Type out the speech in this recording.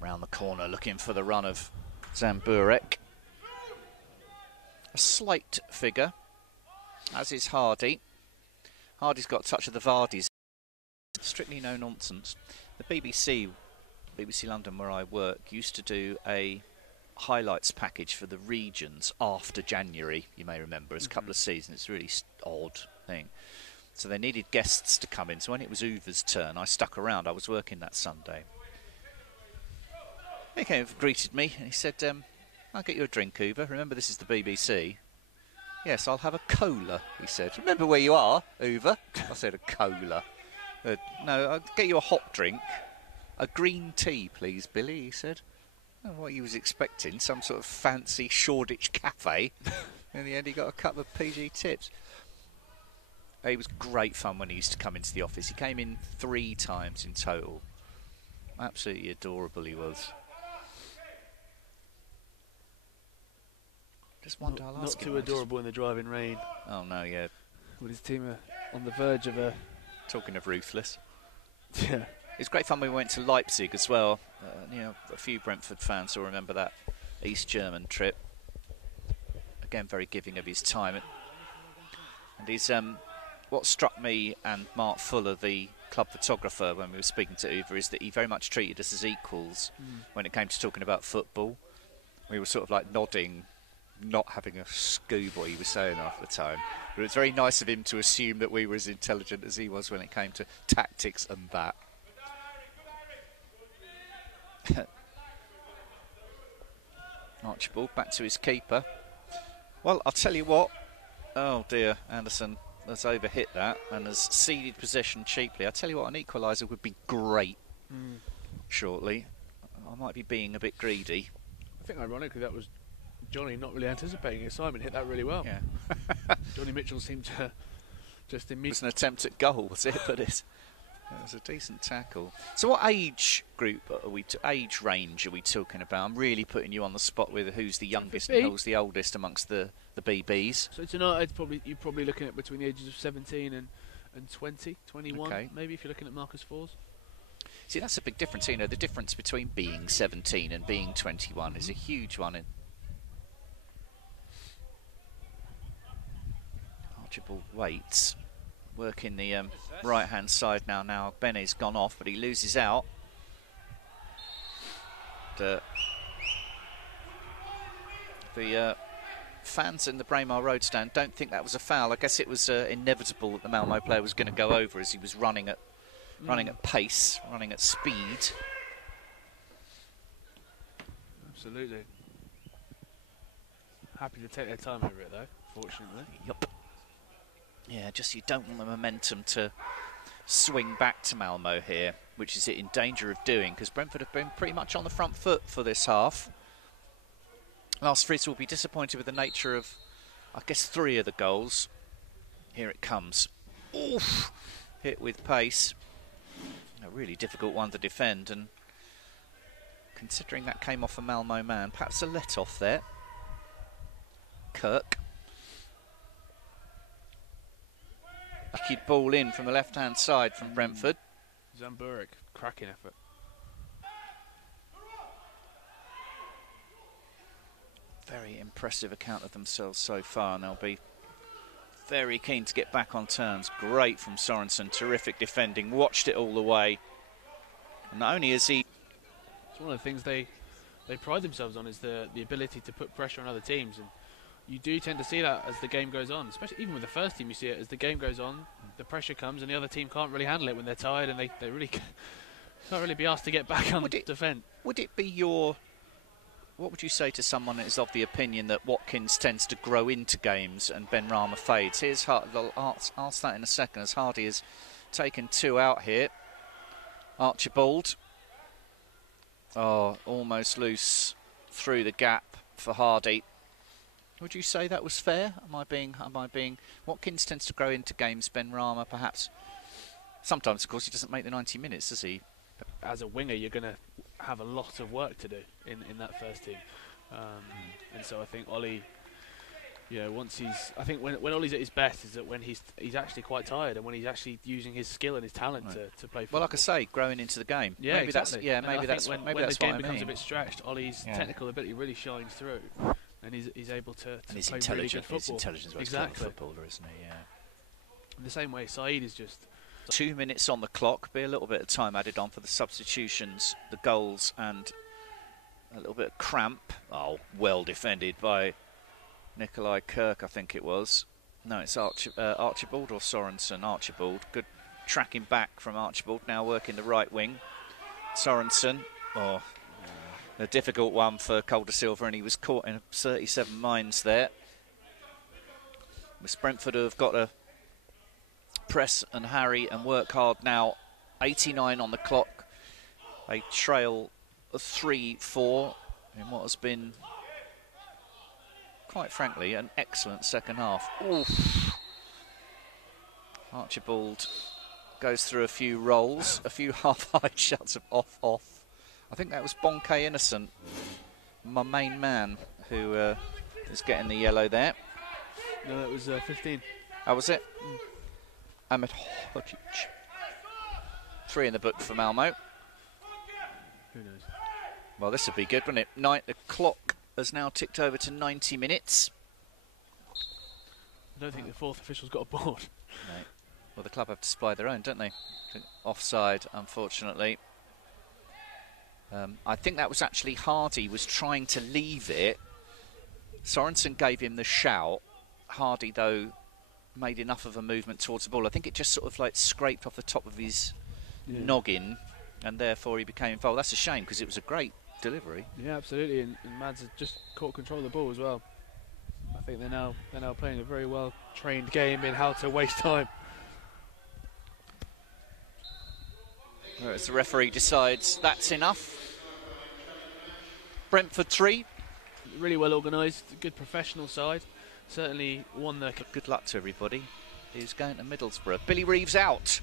Round the corner, looking for the run of Zamburek. A slight figure, as is Hardy. Hardy's got a touch of the Vardy's. Strictly no nonsense. The BBC London, where I work, used to do a highlights package for the regions after January. You may remember, it's a couple of seasons. It's a really odd thing. So they needed guests to come in. So when it was Uva's turn, I stuck around. I was working that Sunday. He came and greeted me and he said, I'll get you a drink, Uva. Remember, this is the BBC. Yes, I'll have a cola, he said. Remember where you are, Uva? I said, a cola. No, I'll get you a hot drink. A green tea, please, Billy, he said. And what he was expecting, some sort of fancy Shoreditch cafe. In the end, he got a couple of PG tips. It was great fun when he used to come into the office. He came in 3 times in total. Absolutely adorable he was. Just wonder, I'll ask him. Not too adorable in the driving rain. Oh no, yeah. With his team on the verge of a... Talking of ruthless. Yeah. It was great fun when we went to Leipzig as well. A few Brentford fans will remember that East German trip. Again, very giving of his time. And he's what struck me and Mark Fuller, the club photographer, when we were speaking to Uva, is that he very much treated us as equals when it came to talking about football. We were sort of like nodding, not having a scoop what he was saying half the time. But it was very nice of him to assume that we were as intelligent as he was when it came to tactics and that. Archibald back to his keeper. Well, I'll tell you what. Oh dear, Anderson has overhit that and has ceded possession cheaply. I'll tell you what, an equaliser would be great shortly. I might be being a bit greedy. I think ironically that was Johnny not really anticipating it. Simon hit that really well. Yeah. Johnny Mitchell seemed to just immediately... It was an attempt at goal, was it? But it was a decent tackle. So what age group are we, age range are we talking about? I'm really putting you on the spot with who's the youngest and who's the oldest amongst the BBs. So tonight you're probably looking at between the ages of 17 and 20, 21, okay. Maybe if you're looking at Marcus Fours. See, that's a big difference. You know, the difference between being 17 and being 21 is a huge one. Archibald waits, working the right-hand side now. Now Benny's gone off, but he loses out. The fans in the Braemar Road stand don't think that was a foul. I guess it was inevitable that the Malmo player was going to go over as he was running at pace, running at speed. Absolutely. Happy to take their time over it, though, fortunately. Yup. Yeah, just you don't want the momentum to swing back to Malmo here, which is it in danger of doing, because Brentford have been pretty much on the front foot for this half. Lars Fritz will be disappointed with the nature of, I guess, 3 of the goals. Here it comes. Oof! Hit with pace. A really difficult one to defend, and considering that came off a Malmo man, perhaps a let-off there. Kirk. Wicked ball in from the left-hand side from Brentford. Zamburek, cracking effort. Very impressive account of themselves so far, and they'll be very keen to get back on terms. Great from Sorensen, terrific defending, watched it all the way. And not only is he... It's one of the things they pride themselves on, is the ability to put pressure on other teams, and you do tend to see that as the game goes on, especially even with the first team. You see it as the game goes on, the pressure comes and the other team can't really handle it when they're tired, and they really can't really be asked to get back on defence. Would it be your... What would you say to someone that is of the opinion that Watkins tends to grow into games and Benrahma fades? Here's I'll ask that in a second, as Hardy has taken 2 out here. Archibald. Oh, almost loose through the gap for Hardy. Would you say that was fair? Am I being... Watkins tends to grow into games, Benrahma perhaps. Sometimes, of course, he doesn't make the 90 minutes, does he? As a winger, you're going to have a lot of work to do in that first team. And so I think Ollie Yeah, I think when Ollie's at his best is that when he's actually quite tired and when he's actually using his skill and his talent to play football. Well, like I say, growing into the game. Yeah, maybe exactly. Maybe that's when that's the game what I becomes mean. a bit stretched, Ollie's technical ability really shines through, and he's able to and he's play intelligent. really good football. He's intelligent as exactly. a footballer, isn't he? Yeah. In the same way, Saeed is just 2 minutes on the clock. Be a little bit of time added on for the substitutions, the goals, and a little bit of cramp. Oh, well defended by Nikolai Kirk, I think it was. No, it's Archibald or Sorensen. Archibald. Good tracking back from Archibald. Now working the right wing. Sorensen. Oh, a difficult one for Calder Silva, and he was caught in 37 minds there. Miss Brentford have got to press and harry and work hard now. 89 on the clock. They trail 3-4 in what has been, quite frankly, an excellent second half. Oof. Archibald goes through a few rolls, a few half-high shots of off. I think that was Bonke Innocent, my main man, who is getting the yellow there. no, that was 15. How was it? Ahmed Hodzic. 3 in the book for Malmo. Who knows? Well, this would be good, wouldn't it? The clock has now ticked over to 90 minutes. I don't think the fourth official's got a board. No. Well, the club have to supply their own, don't they? Offside, unfortunately. I think that was actually Hardy was trying to leave it. Sorensen gave him the shout. Hardy, though, made enough of a movement towards the ball. I think it just sort of like scraped off the top of his noggin, and therefore he became involved. That's a shame because it was a great delivery. Yeah, absolutely, and Mads has just caught control of the ball as well. I think they're now playing a very well trained game in how to waste time. As the referee decides that's enough. Brentford 3. Really well organised, good professional side. Certainly won the. Good luck to everybody who's going to Middlesbrough. Billy Reeves out.